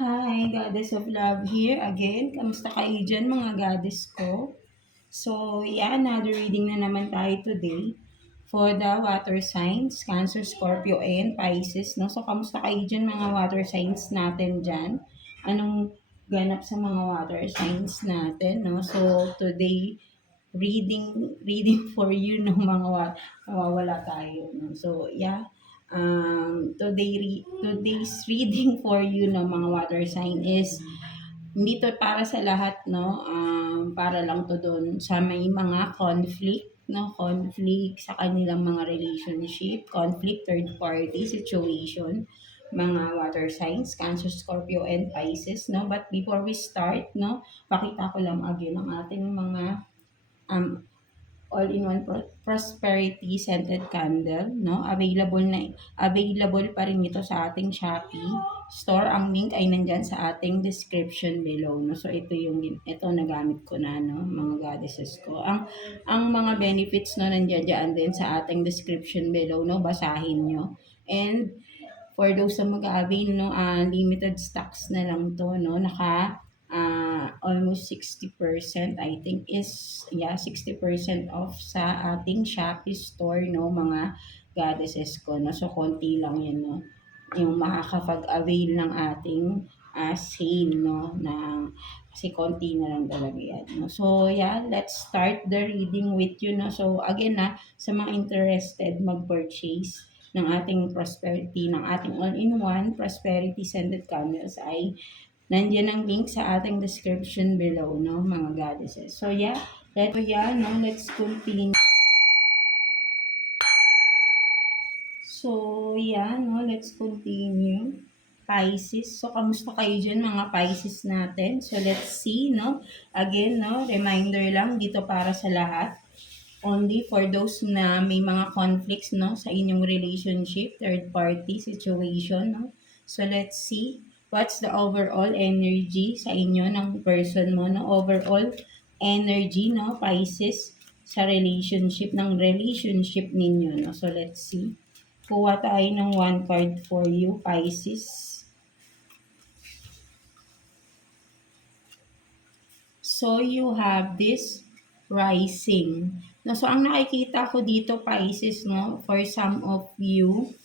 Hi, Goddess of Love here again. Kamusta kayo dyan mga goddess ko? So, yeah, another reading na naman tayo today for the water signs, Cancer, Scorpio, and Pisces. No? So, kamusta kayo dyan mga water signs natin dyan? Anong ganap sa mga water signs natin? No? So, today, reading for you no mga mawawala tayo. No? So, yeah. Today's reading for you no mga water sign is hindi to para sa lahat, no? Para lang to doon sa may mga conflict, no? Conflict sa kanilang mga relationship, conflict, third party situation, mga water signs, Cancer, Scorpio, and Pisces, no? But before we start, no? Pakita ko lang again ang ating mga um, all-in-one prosperity scented candle, no? Available pa rin ito sa ating Shopee store. Ang link ay nandiyan sa ating description below, no? So ito nagamit ko na, no, mga goddesses ko. Ang mga benefits no nandiyan din sa ating description below, no? Basahin nyo. And for those na mag-avail, no, limited stocks na lang to, no? Almost 60% I think is, yeah, 60% off sa ating Shopee store, no, mga goddesses ko, no? So, konti lang yan, no? Yung makakapag-avail ng ating sale, no? Kasi konti na lang talaga yan, no? So, yeah, let's start the reading with you, no? So, again, sa mga interested mag-purchase ng ating prosperity, ng ating all-in-one prosperity scented candles ay nandiyan ang link sa ating description below, no, mga goddesses. So, yeah, let's continue. So, yeah, no, let's continue. Pisces. So, kamusta kayo dyan, mga Pisces natin? So, let's see, no? Again, no, reminder lang dito para sa lahat. Only for those na may mga conflicts, no, sa inyong relationship, third party situation, no? So, let's see what's the overall energy sa inyo ng person mo, no? Overall energy, no, Pisces, sa relationship ninyo, no? So, let's see. Kuha tayo ng one card for you, Pisces. So, you have this rising. No, so, ang nakikita ko dito, Pisces, no, for some of you,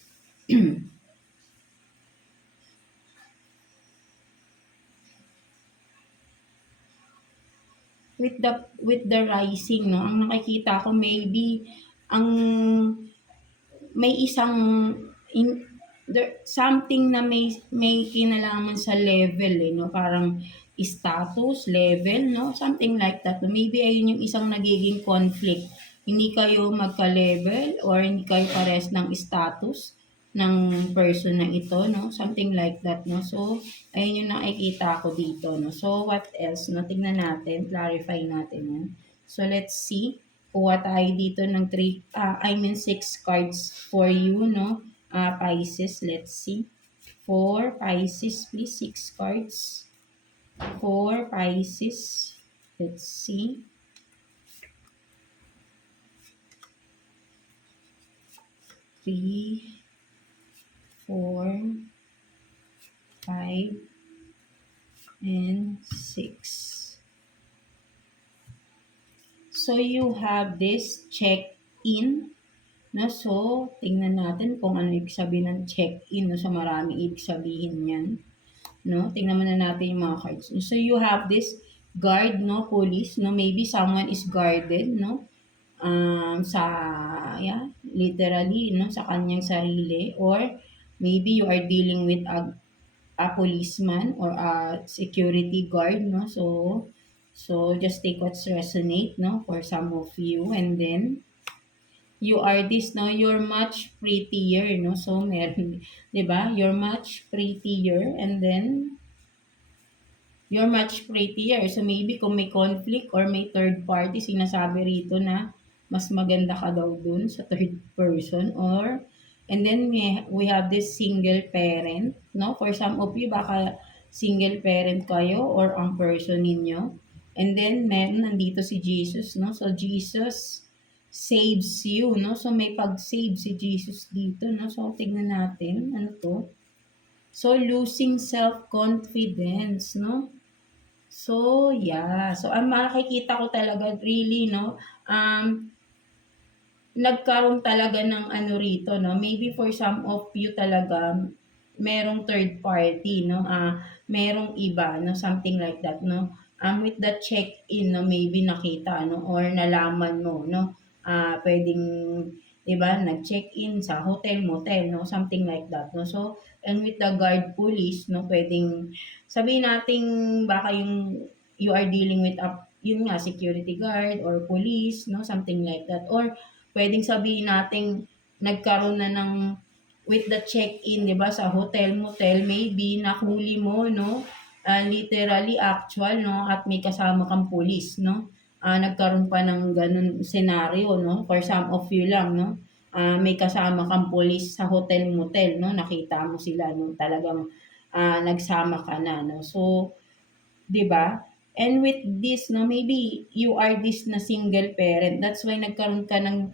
with the rising, no, ang nakikita ko maybe ang may isang something na may kinalaman sa level, no, parang status level, no, something like that. Maybe ayun yung isang nagiging conflict, hindi kayo magka-level or hindi kayo pares ng status ng person na ito, no, something like that, no. So ayun yung nakikita ko dito, no. So what else, no, tingnan natin, clarify natin yan. So let's see, kuha tayo dito ng 6 cards for you, no, Pisces. Let's see. For Pisces, please, 6 cards. For Pisces, let's see. Three, 4, 5, and 6. So, you have this check-in. No? So, tingnan natin kung ano ibig sabihin ng check-in. No? So, marami ibig sabihin yan. No? Tingnan muna natin yung mga cards. So, you have this guard, no? Police, no? Maybe someone is guarded, no? Literally, no? Sa kanyang sarili. Or, maybe you are dealing with a policeman or a security guard, no? So just take what's resonate, no, for some of you. And then you are this, no, you're much prettier, no? So meron, 'di ba? You're much prettier, and then you're much prettier. So maybe kung may conflict or may third party, sinasabi rito na mas maganda ka daw dun sa third person. Or and then we have this single parent, no? For some of you, baka single parent kayo or ang person ninyo. And then nandito si Jesus, no? So Jesus saves you, no? So may pag-save si Jesus dito, no? So tignan natin, ano to? So, losing self-confidence, no? So, yeah. So, ang makikita ko talaga really, no, nagkaroon talaga ng ano rito, no? Maybe for some of you talaga, merong third party, no? Merong iba, no? Something like that, no? With the check-in, no? Maybe nakita, no? Or nalaman mo, no? Pwedeng, diba, nag-check-in sa hotel, motel, no? Something like that, no? So, and with the guard police, no? Pwedeng, sabihin natin, baka you are dealing with a, yun nga, security guard or police, no? Something like that. Or, puwedeng sabihin nating nagkaroon na ng with the check-in, 'di ba, sa hotel, motel, maybe nahuli mo, 'no, literally, actual, 'no, at may kasama kang pulis, 'no. Nagkaroon pa ng gano'ng senaryo, 'no, for some of you lang, 'no. May kasama kang pulis sa hotel, motel, 'no, nakita mo sila, 'no, talagang, nagsama ka na, 'no. So, 'di ba? And with this, no, maybe you are this na single parent. That's why nagkaroon ka ng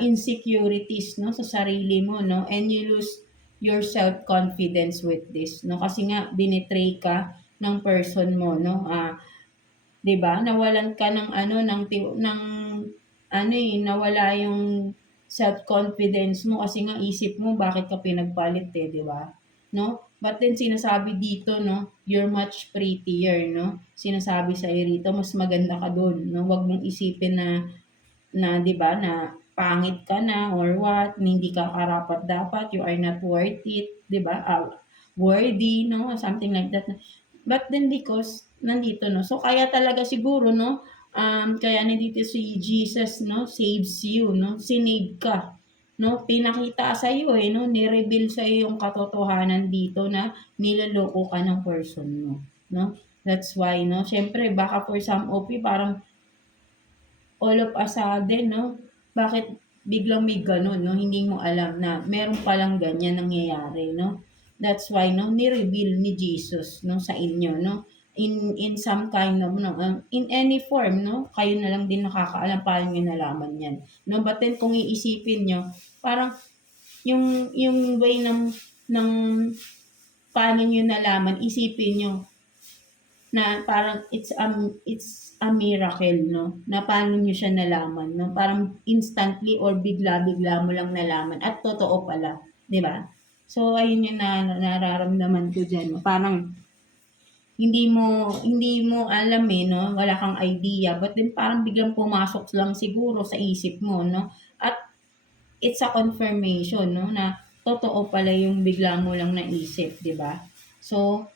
insecurities, no, sa sarili mo, no, and you lose your self-confidence with this, no, kasi nga binitray ka ng person mo, no, 'di ba? Nawalan ka ng ano, ng ano, nawala yung self-confidence mo kasi nga isip mo bakit ka pinagpalit, 'di ba? No? But then sinasabi dito, no, you're much prettier, no? Sinasabi sa rito, mas maganda ka dun, no? Wag mong isipin na 'di ba, na pangit ka na or what, hindi ka karapat-dapat, you are not worth it, 'di ba? Worthy, no? Something like that. But then because nandito, no, so kaya talaga siguro, no, kaya nandito si Jesus, no, saves you, no, sinave ka, no, pinakita sa iyo, no, ni-reveal sa iyo yung katotohanan dito na niloloko ka ng person mo, no. That's why, no, syempre baka for some of you parang all of a sudden, no, bakit biglang may gano'n, no, hindi mo alam na meron palang ganyan nangyayari, no. That's why, no, ni-reveal ni Jesus, no, sa inyo, no, in some kind of, no, in any form, no, kayo na lang din nakakaalam paano niyo nalaman 'yan, no. But then kung iisipin niyo, parang yung way ng paano niyo nalaman, isipin niyo na parang it's a miracle, 'no, na paano niyo siya nalaman, 'no, parang instantly or bigla-bigla mo lang nalaman at totoo pala, 'di ba? So, ayun yung nararamdaman ko diyan, 'no, parang hindi mo alam, no, wala kang idea, but then parang biglang pumasok lang siguro sa isip mo, no, at it's a confirmation, 'no, na totoo pala yung bigla mo lang naisip, 'di ba? So,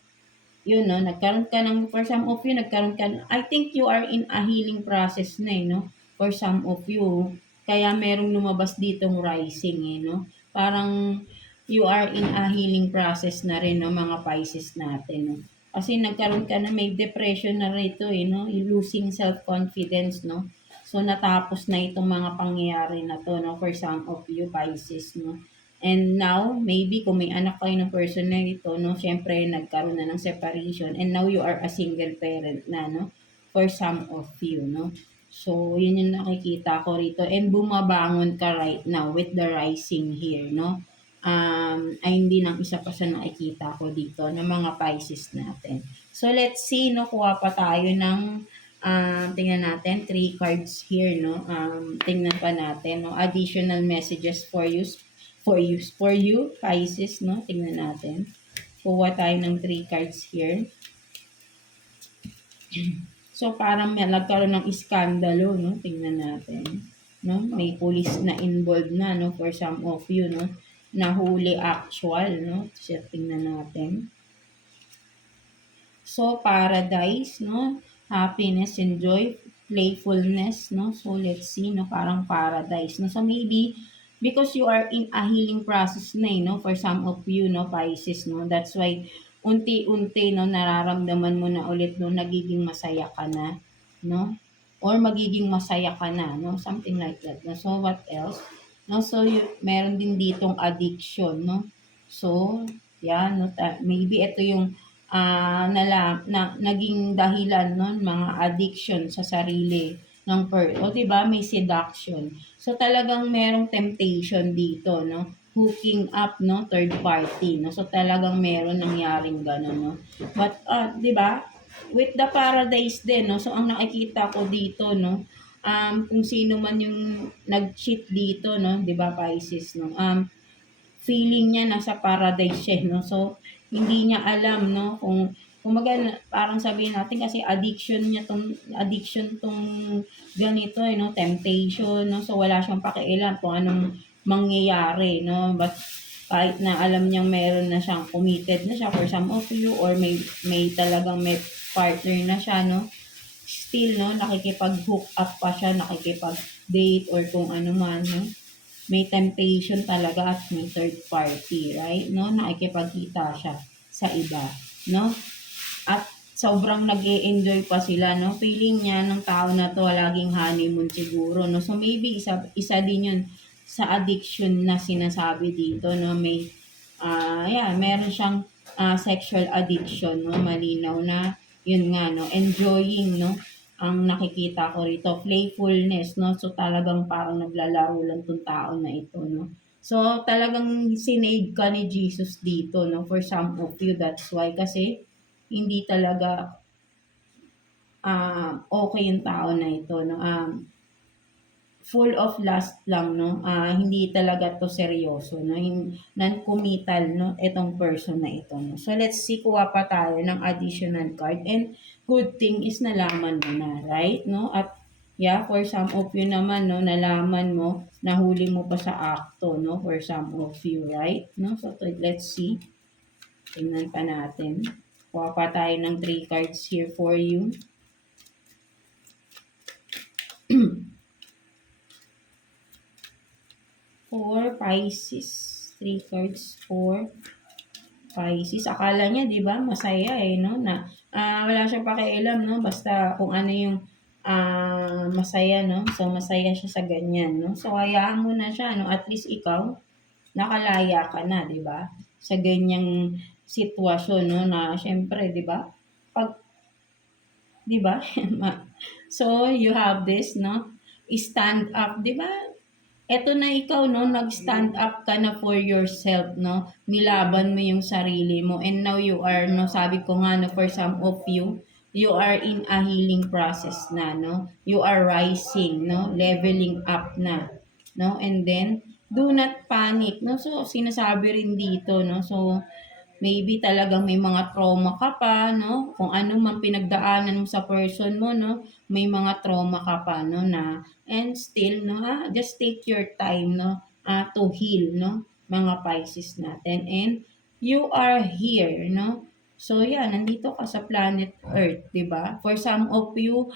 yun, 'no, nagkaroon ka ng for some of you nagkaroon ka I think you are in a healing process na, 'no, for some of you. Kaya merong lumabas ditong rising, 'no. Parang you are in a healing process na rin, 'no, mga Pisces natin, 'no. Kasi nagkaroon ka na may depression na rito, 'no, yung losing self-confidence, 'no. So, natapos na itong mga pangyayari na 'to, 'no, for some of you Pisces, 'no. And now, maybe kung may anak kayo ng person na ito, 'no, siyempre nagkaroon na ng separation and now you are a single parent na, 'no, for some of you, 'no. So, yun yung nakikita ko rito and bumabangon ka right now with the rising here, 'no. Ay hindi lang isa pa sa nakikita ko dito ng mga Pisces natin. So, let's see, 'no, kuha pa tayo ng, tingnan natin 3 cards here, 'no. Tingnan pa natin, 'no, additional messages for you, Pisces, 'no? Tingnan natin. Kuha tayo ng 3 cards here. So, parang may nagkaroon ng iskandalo, no? Tingnan natin. No? May police na involved na, no? For some of you, no? Nahuli actual, no? So, tingnan natin. So, paradise, no? Happiness and joy, playfulness, no? So, let's see, no? Parang paradise, no? So, maybe because you are in a healing process na, no, for some of you, no, Pisces, no, that's why unti-unti, no, nararamdaman mo na ulit, no, nagiging masaya ka na, no, or magiging masaya ka na, no, something like that, no. So, what else? No, so, meron din ditong addiction, no, so, yan, no, maybe ito yung naging dahilan, no, mga addiction sa sarili ng o 'di ba, may seduction. So, talagang merong temptation dito, no? hooking up, no, third party, no. So talagang meron nangyaring gano'n, no. But 'di ba? With the paradise din, no. So ang nakikita ko dito, no, kung sino man yung nag-cheat dito, no, 'di ba, Pisces, no. Feeling niya nasa paradise siya, no. So hindi niya alam, no, kung kumbaga parang sabihin natin kasi addiction tong ganito, eh, no, temptation, no. So wala siyang pakialam kung anong mangyayari, no. But kahit na alam niyang meron na siyang committed na siya for some of you or may talagang may partner na siya, no. Still, no, nakikipag-hook up pa siya, nakikipag-date or kung ano man, no. May temptation talaga at may third party, right? No, nakikipagkita siya sa iba, no? At sobrang nag-e-enjoy pa sila, no? Feeling niya ng tao na to laging honeymoon siguro, no? So maybe isa din 'yun sa addiction na sinasabi dito, no? Meron siyang sexual addiction, no? Malinaw na 'yun nga, no? Enjoying, no? Ang nakikita ko rito, playfulness, no? So talagang parang naglalaro lang 'tong tao na ito, no? So talagang sinave ka ni Jesus dito, no? For some of you, that's why kasi hindi talaga okay yung tao na ito, no. Full of lust lang, no. Hindi talaga to seryoso, no. Non-committal, no, itong person na ito, no. So let's see, kuha pa tayo ng additional card, and good thing is nalaman mo na, right, no. At for some of you naman, no, nalaman mo, nahuli mo pa sa akto, no, for some of you, right, no. So let's see, tingnan pa natin. Kuha pa tayo ng 3 cards here for you. For Pisces. 3 cards for Pisces. Akala niya, di ba, masaya no? Na wala siyang pakialam, no? Basta kung ano yung masaya, no? So, masaya siya sa ganyan, no? So, hayaan mo na siya, no? At least ikaw, nakalaya ka na, di ba? Sa ganyang sitwasyon, no? Na, syempre, di ba? Di ba? So, you have this, no? Stand up, di ba? Eto na ikaw, no? Nag-stand up ka na for yourself, no? Nilaban mo yung sarili mo. And now you are, no? Sabi ko nga, no? For some of you, you are in a healing process na, no? You are rising, no? Leveling up na, no? And then, do not panic, no? So, sinasabi rin dito, no? So, maybe talagang may mga trauma ka pa, no? Kung ano man pinagdaanan mo sa person mo, no? May mga trauma ka pa, no? And still, no? Just take your time, no? To heal, no? Mga Pisces natin. And you are here, no? So, nandito ka sa planet Earth, di ba? For some of you,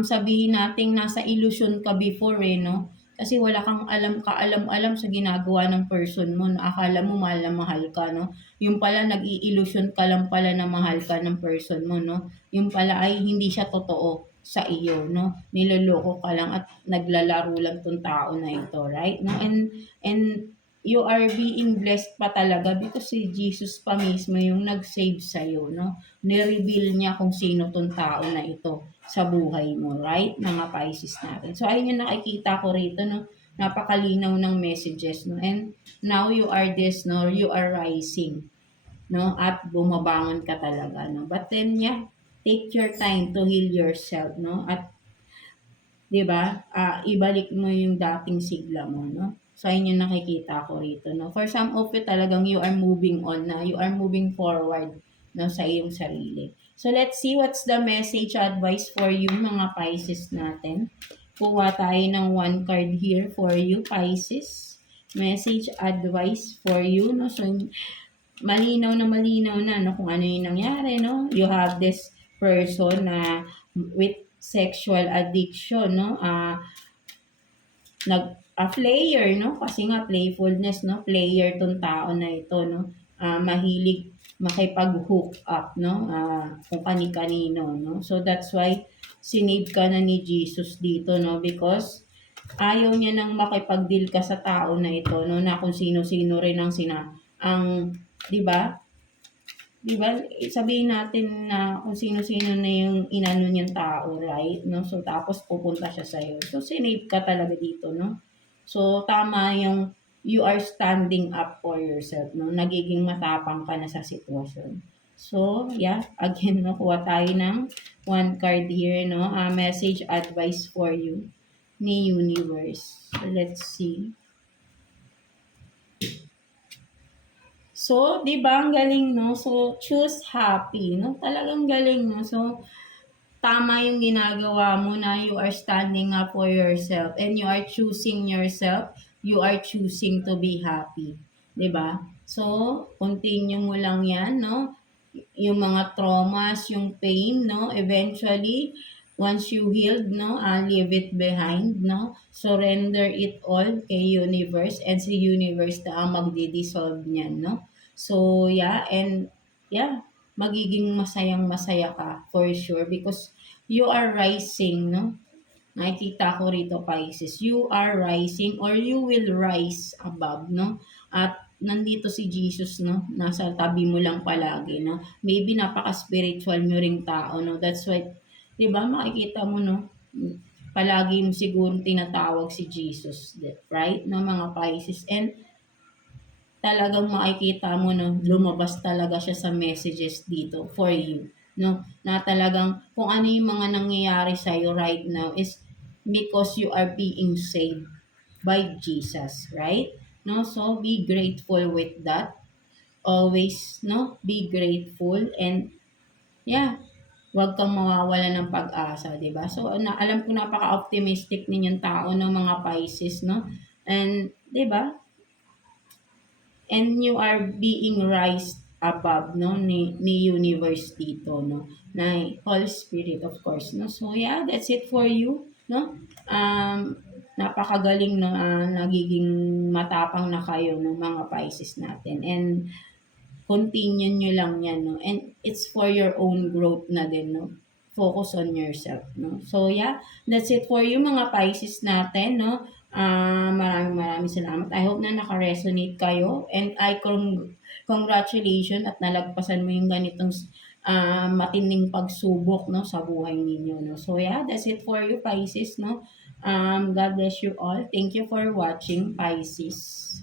sabihin natin nasa illusion ka before, no? Kasi wala kang kaalam-alam sa ginagawa ng person mo. Akala mo mahal na mahal ka, no? Yung pala nag-i-illusion ka lang pala na mahal ka ng person mo, no? Yung pala ay hindi siya totoo sa iyo, no? Niloloko ka lang at naglalaro lang tong tao na ito, right? No? And you are being blessed pa talaga because si Jesus pa mismo yung nag-save sa'yo, no? Nireveal niya kung sino tong tao na ito sa buhay mo, right? Mga Pisces natin. So, ayun yung nakikita ko rito, no? Napakalinaw ng messages, no? And now you are this, no? You are rising, no? At bumabangon ka talaga, no? But then, take your time to heal yourself, no? At, di ba, ibalik mo yung dating sigla mo, no? So, ayun yung nakikita ko rito, no? For some of you talagang you are moving on na, you are moving forward, no, sa iyong sarili. So, let's see what's the message advice for you, mga Pisces natin. Kuha tayo ng 1 card here for you, Pisces. Message advice for you, no? So, malinaw na, no, kung ano yung nangyari, no? You have this person na with sexual addiction, no? Player, no? Kasi nga playfulness, no? Player tong tao na ito, no? Mahilig makipag-hook up, no? Kung kani-kanino, no? So that's why sinave ka na ni Jesus dito, no? Because ayaw niya nang makipag-deal ka sa tao na ito, no? Na kung sino-sino rin ang 'di ba? 'Di ba? Sabihin natin na kung sino-sino na yung inano niyang tao, right? No? So tapos pupunta siya sa iyo. So sinave ka talaga dito, no? So tama yung you are standing up for yourself, no? Nagiging matapang ka na sa sitwasyon. So, yeah, again, nakuha tayo ng one card here, no? Message advice for you ni Universe. So, let's see. So, 'di ba ang galing, no? So, choose happy, no? Talagang galing, no? So, tama yung ginagawa mo na you are standing up for yourself and you are choosing yourself, you are choosing to be happy. 'Di ba? So, continue mo lang 'yan, no? Yung mga traumas, yung pain, no? Eventually, once you healed, no? Leave it behind, no? Surrender it all kay universe and si universe na ang magdi-dissolve niyan, no? So, yeah, and yeah, magiging masayang-masaya ka for sure because you are rising, no? Nakikita ko rito, Pisces. You are rising or you will rise above, no? At nandito si Jesus, no? Nasa tabi mo lang palagi, no? Maybe napaka-spiritual nyo ring tao, no? That's why, di ba, makikita mo, no? Palagi mo siguro tinatawag si Jesus, right? No, mga Pisces. And talagang makikita mo no, lumabas talaga siya sa messages dito for you. No, na talagang kung ano yung mga nangyayari sa iyo right now is because you are being saved by Jesus, right? No, so be grateful with that. Always, no, be grateful and yeah, wag kang mawawala ng pag-asa, 'di ba? So alam ko napaka-optimistic ninyong tao ng mga Pisces, no? And 'di ba? And you are being raised above no ni universe dito no na Holy Spirit of course no. So yeah, that's it for you no. Napakagaling no, nagiging matapang na kayo no mga Pisces natin and continue nyo lang yan no and it's for your own growth na din no. Focus on yourself no. So yeah, that's it for you mga Pisces natin no. Maraming salamat. I hope na naka-resonate kayo and congratulations at nalagpasan mo yung ganitong matinding pagsubok no sa buhay ninyo no. So yeah, that's it for you Pisces no. God bless you all. Thank you for watching Pisces.